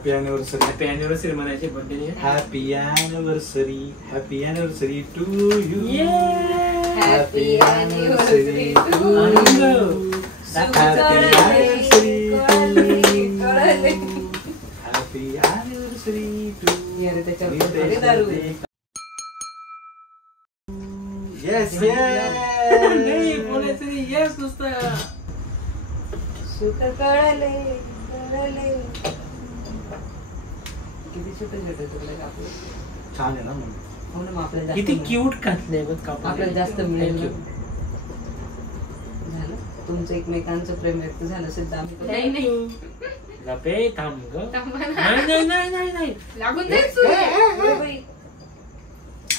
Happy anniversary. Happy anniversary म्हणायचे birthday. Happy anniversary to you. Happy anniversary to you. Happy anniversary to. अरे त्याच्यावर दारू. Yes नाही बोलायचं नाही. येस नुसतं सुख कळले कळले. किती छोटे छोटे तुला कापले. छान आहे ना मग. हो ना, मग आपल्याला किती क्यूट घातले बघ कापड. आपल्याला जास्त मिळेल ना. झालं तुमचं एकमेकांचं प्रेम व्यक्त झालं असेल तर आम्ही नाही नाही गप्पे थांब ग. नाही नाही नाही नाही नाही लागून जाईल सुरू.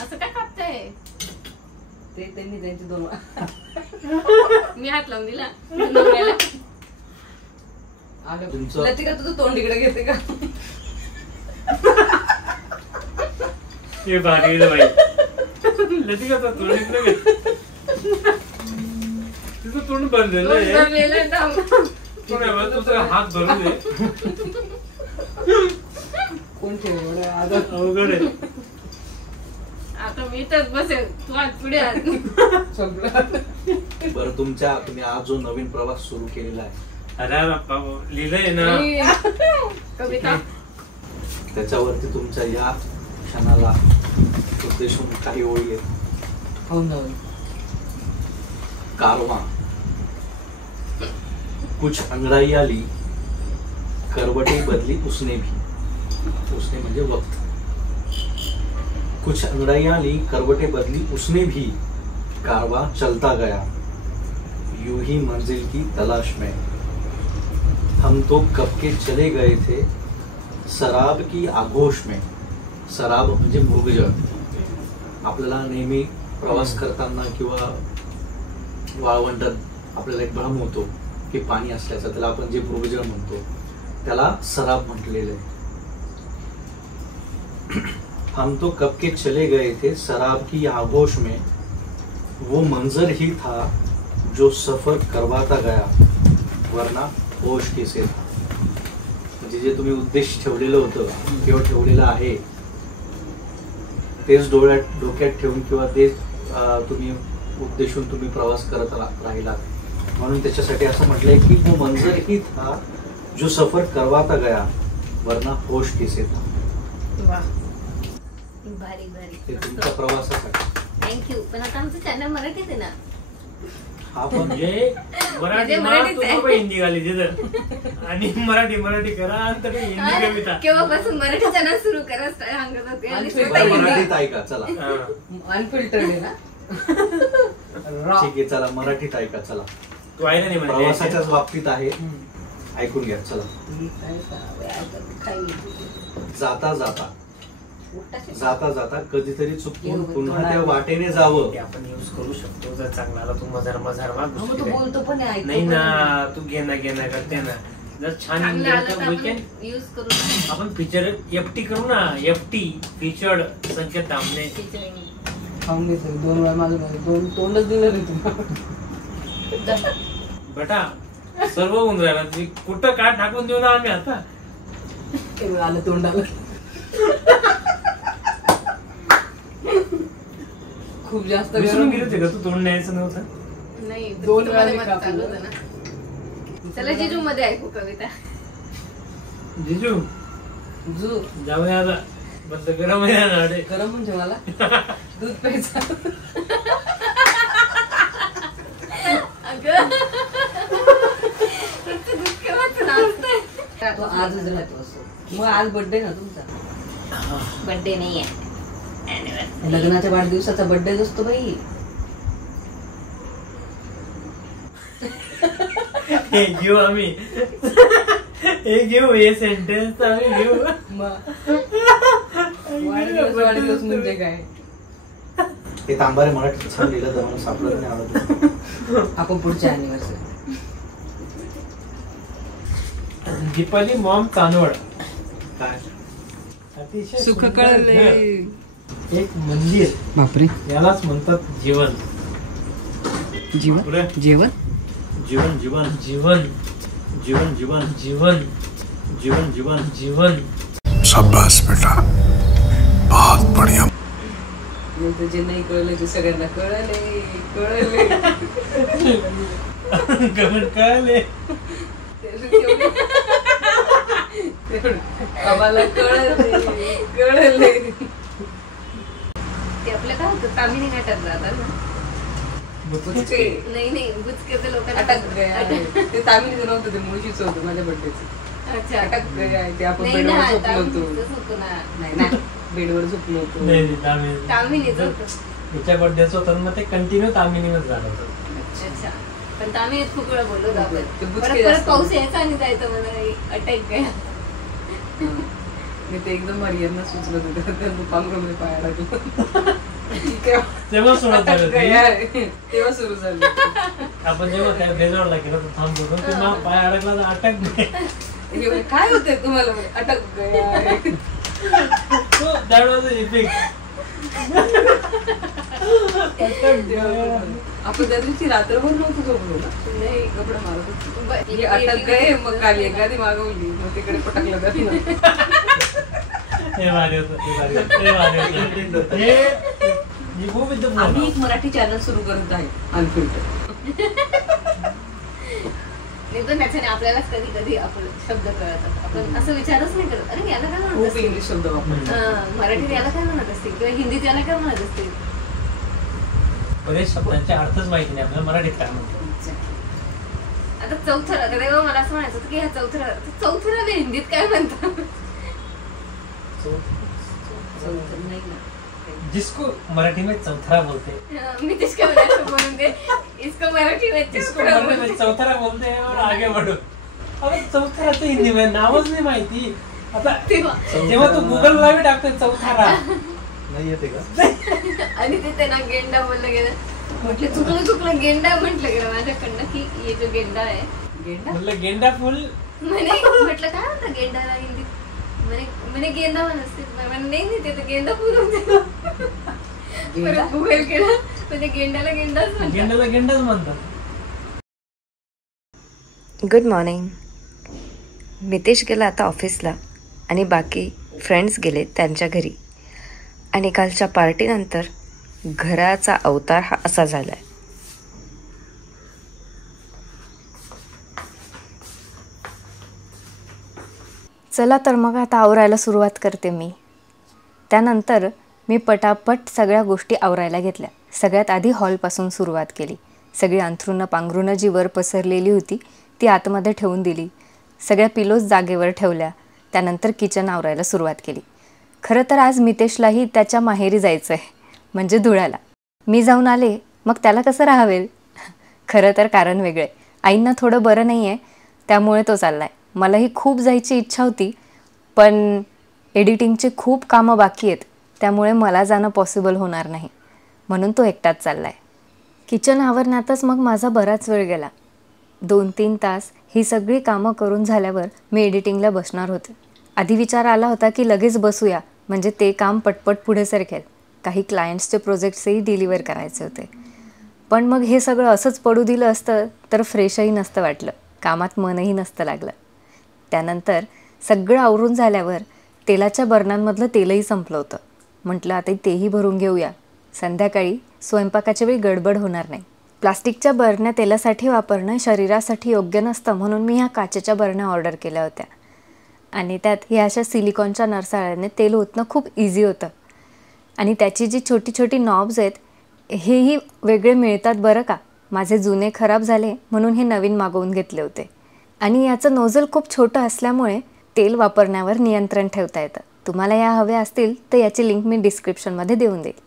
असं काय कापताय. ते त्यांनी त्यांचे दोन मी हात लावून दिला नवऱ्याला. तुमचं लतिका तुझं तोंड इकडे घेते का. हे भारी आहे बाई. लतिकाचा तोंड इकडे घे. तुझं तोंड भरलेलं आहे. कोण आहे बा? तुझा हात भरून दे. कोण ठेवलं अवघड आहे. आता मी तर बसेल तू आज पुढे आण. बरं तुम्ही आज जो नवीन प्रवास सुरू केलेला आहे अरे बाप्पा लिहिलंय ना कविता. त्याच्यावरती तुमच्या या क्षणाला उद्देशून काही ओळी आहेत. हो ना. कारवा कुछ अंगड़ाई आली करवटे बदली उसने भी. उसने म्हणजे वक्त. कुछ अंगड़ाई आली करवटे बदली उसने भी. कारवा चलता गया यूं ही मंजिल की तलाश में. हम तो कब के चले गए थे शराब की आगोश में. शराब म्हणजे मृगजळ. आपल्याला नेहमी प्रवास करताना किंवा वाळवंटात आपल्याला एक भ्रम होतो की पाणी असल्याचा. त्याला आपण जे मृगजळ म्हणतो त्याला शराब म्हटलेलं आहे. हम तो कब के चले गए थे शराब की आगोश में. वो मंजर ही था जो सफर करवाता गया वरना होश किसे था. म्हणजे जे तुम्ही उद्देश ठेवलेलं होतं किंवा ठेवलेलं आहे तेच डोक्यात ठेवून किंवा तेच तुम्ही उद्देशून तुम्ही प्रवास करत राहिलात. म्हणून त्याच्यासाठी असं म्हटलंय की वो मंजर ही था जो सफर करवाता गया वरना होश किसे था. भारी भारी. ते तुमच्या प्रवासासाठी. थँक्यू. पण आता आमचं चॅनल मराठीत आहे ना. हा पण म्हणजे मराठी मराठीच आहे. हिंदी घाली तिथं आणि मराठी करा आणि तर हिंदी कविता. केव्हापासून मराठी चॅनल सुरू करा सांगत होते आणि स्वतः बरं, हिंदी. मराठीत ऐका चला. अनफिल्टर्ड आहे ना. ठीक आहे चला मराठीत ऐका चला. तू आहे ना नाही म्हणजे प्रवासाच्याच बाबतीत आहे. ऐकून घ्या चला. जाता जाता जाता जाता कधीतरी चुकून पुन्हा त्या वाटेने जावं. ते आपण यूज करू शकतो जर चांगला आला तू मजार मग तू बोलतो पण आहे, नाही ना. तू घेणं करते ना. जर छान चांगलं आलं तर we आपण can यूज करू शकतो. आपण फीचर एफटी करू ना. एफटी फीचर्ड संकेत दामने. खाऊन घेतलं 2 वेळा. माझं तोंडच दिलं नाही तुला. बेटा सर्व होऊन राहिला. कुठं काय टाकून देऊ ना आम्ही आता. आलं तोंडाला. खूप जास्त विसरून गेले होते का तू तोंड न्यायचं नव्हतं. नाही 2 वेळा मध्ये चालू होतं ना. चला जिजू मध्ये ऐकू कविता. जिजू जू जाऊ दे आता. बंद गरम आहे ना. गरम म्हणजे मला दूध प्यायचं. अगं दूध केव्हाच नाचतंय. तो आजच राहतो असं. मग आज बर्थडे ना तुमचा. बर्थडे नाहीये. लग्नाच्या वाढदिवसाचा बर्थडे असतो बाई. हे घेऊ आम्ही. हे घेऊ हे सेंटेन्स आम्ही घेऊ. वाढदिवस म्हणजे काय. हे तांबारे मराठीत छान लिहिलं तर मला सापडत नाही आवडत. आपण पुढच्या अॅनिव्हर्सरी. दीपाली मॉम चांदवड. काय अतिशय सुख सुंदर कळले. घर. एक मंदिर. बापरे. यालाच म्हणतात जीवन. जीवन पुढे जेवण जीवन जीवन जीवन जीवन जीवन जीवन जीवन जीवन जीवन. शाबाश बेटा, बहुत बढ़िया. जे नाही कळलं ते सगळ्यांना कळले. कळले. आम्हाला कळले. ते आपलं काय होतं तामिनी नाटक जातात ना. बुचके. नाही बुचके तर लोकांना अटक गया. ते तामिळीचं नव्हतं, ते मुळशीच होतं माझ्या बर्थडेचं. अच्छा. अटक गया ते आपण नाही ना, बेडवर झोपलो होतो. तामिनीचंच होतं ना. नाही ना, बेडवर झोपलो होतो. नाही तामिनीचं होतं. तिच्या बर्थडेच होतं मग ते कंटिन्यू तामिनीच झालं होतं. अच्छा. पण तामिनीत खूप वेळा बोललो होतो ते आपण. बुचके परत जास्त. पाऊस यायचा आणि जायचं मला अटॅक गया. मी ते एकदम हरियांना सुचलं होतं, पांघरून पाया लागलं. तेव्हा सुरुवात झाली होती. तेव्हा सुरू झालं. आपण जेव्हा त्या बेजोडला गेलो तर थांबतो ते पाय अडकला तर अटक नाही. काय होतंय तुम्हाला? अटक गया. That was the epic. आपण त्या दिवशी रात्रभर नव्हतं झोपलो ना. नाही कपडे मारत होतो. अटक गए, मग काल एखादी मागवली, मग तिकडे पटकलं जात. हे भारी होतं, हे भारी होतं. हे खूप एकदम आम्ही एक मराठी चॅनल सुरू करत आहे, अनफिल्टर. नाही पण त्याच्याने आपल्यालाच कधी कधी आपण शब्द कळतात. आपण असं विचारच नाही करत, अरे याला काय म्हणत खूप असतील? इंग्लिश शब्द वापरतो. मराठीत याला काय म्हणत असतील किंवा हिंदीत याला काय म्हणत असतील. बरेच शब्दांचे अर्थच माहिती नाही आपल्याला मराठीत काय म्हणतो. आता चौथरा तेव्हा मला असं म्हणायचं होतं की ह्या चौथरा हिंदीत काय म्हणतात. नाही ना. जिसको मराठी में चौथरा बोलते मी तिसको बोलून दे, इसको मराठी में जिसको मराठी में चौथरा बोलते हैं और आगे बढ़ो. अरे चौथरा तर हिंदी में नावच नाही माहिती. आता जेव्हा तू गुगलला बी टाकतोय चौथरा नाही येते का. आणि ते त्यांना गेंडा बोललं गेलं. म्हटलं चुकलं गेंडा म्हटलं गेलं माझ्याकडनं की ये जो गेंडा आहे. गेंडा म्हटलं गेंडा फुल. म्हटलं काय म्हणतं गेंडाला हिंदीत. म्हणे गेंदा म्हणते. नाही ते तर गेंदा फुल होते. परत गुगल केलं म्हणजे गेंड्याला गेंडाच म्हणतात. गेंडाला गेंडाच म्हणतात. Good morning. मितेश गेला आता ऑफिसला आणि बाकी फ्रेंड्स गेले त्यांच्या घरी. आणि कालच्या पार्टीनंतर घराचा अवतार हा असा झाला आहे. चला तर मग आता आवरायला सुरुवात करते मी. त्यानंतर मी पटापट सगळ्या गोष्टी आवरायला घेतल्या. सगळ्यात आधी हॉलपासून सुरुवात केली. सगळी अंथरुणं पांघरुणं जी वर पसरलेली होती ती आतमध्ये ठेवून दिली. सगळ्या पिलोज जागेवर ठेवल्या. त्यानंतर किचन आवरायला सुरुवात केली. खरं तर आज मितेशलाही त्याच्या माहेरी जायचं आहे, म्हणजे धुळ्याला. मी जाऊन आले मग त्याला कसं राहावेल. खरं तर कारण वेगळं आहे. आईंना थोडं बरं नाही आहे त्यामुळे तो चालला आहे. मलाही खूप जायची इच्छा होती पण एडिटिंगचे खूप कामं बाकी आहेत त्यामुळे मला जाणं पॉसिबल होणार नाही, म्हणून तो एकटाच चालला आहे. किचन आवरण्यातच मग माझा बराच वेळ गेला. 2-3 तास ही सगळी कामं करून झाल्यावर मी एडिटिंगला बसणार होते. आधी विचार आला होता की लगेच बसूया म्हणजे ते काम पटपट पुढे सरकेल. काही क्लायंट्सचे प्रोजेक्ट्सही डिलिव्हर करायचे होते. पण मग हे सगळं असंच पडू दिलं असतं तर फ्रेशही नसतं वाटलं, कामात मनही नसतं लागलं. त्यानंतर सगळं आवरून झाल्यावर तेलाच्या बर्नरमधलं तेलही संपलं होतं. म्हटलं आता तेही भरून घेऊया, संध्याकाळी स्वयंपाकाच्या वेळी गडबड होणार नाही. प्लास्टिकच्या बरण्या तेलासाठी वापरणं शरीरासाठी योग्य नसतं म्हणून मी ह्या काचेच्या बरण्या ऑर्डर केल्या होत्या. आणि त्यात ह्या अशा सिलिकॉनच्या नरसाळ्याने तेल ओतणं खूप इझी होतं. आणि त्याची जी छोटी छोटी नॉब्स आहेत हेही वेगळे मिळतात बरं का. माझे जुने खराब झाले म्हणून हे नवीन मागवून घेतले होते. आणि याचं नोझल खूप छोटं असल्यामुळे तेल वापरण्यावर नियंत्रण ठेवता येतं. तुम्हाला या हव्या असतील तर याची लिंक मी डिस्क्रिप्शनमध्ये देऊन देईल.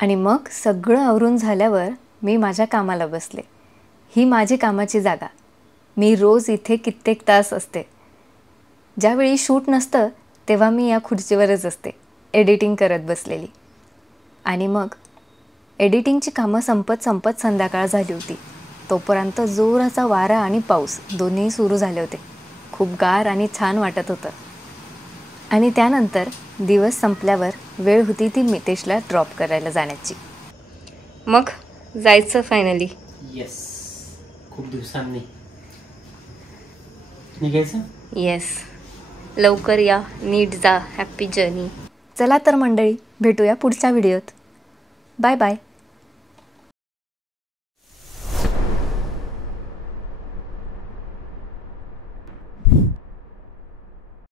आणि मग सगळं आवरून झाल्यावर मी माझ्या कामाला बसले. ही माझी कामाची जागा. मी रोज इथे कित्येक तास असते. ज्यावेळी शूट नसतं तेव्हा मी या खुर्चीवरच असते एडिटिंग करत बसलेली. आणि मग एडिटिंगची कामं संपत संध्याकाळ झाली होती. तोपर्यंत जोराचा वारा आणि पाऊस दोन्ही सुरू झाले होते. खूप गार आणि छान वाटत होतं. आणि त्यानंतर दिवस संपल्यावर वेळ होती ती मितेशला ड्रॉप करायला जाण्याची. मग जायचं फायनली. येस, खूप दिवसांनी निघायचं. येस, लवकर या, नीट जा, हॅप्पी जर्नी. चला तर मंडळी, भेटूया पुढच्या व्हिडिओत. Bye bye.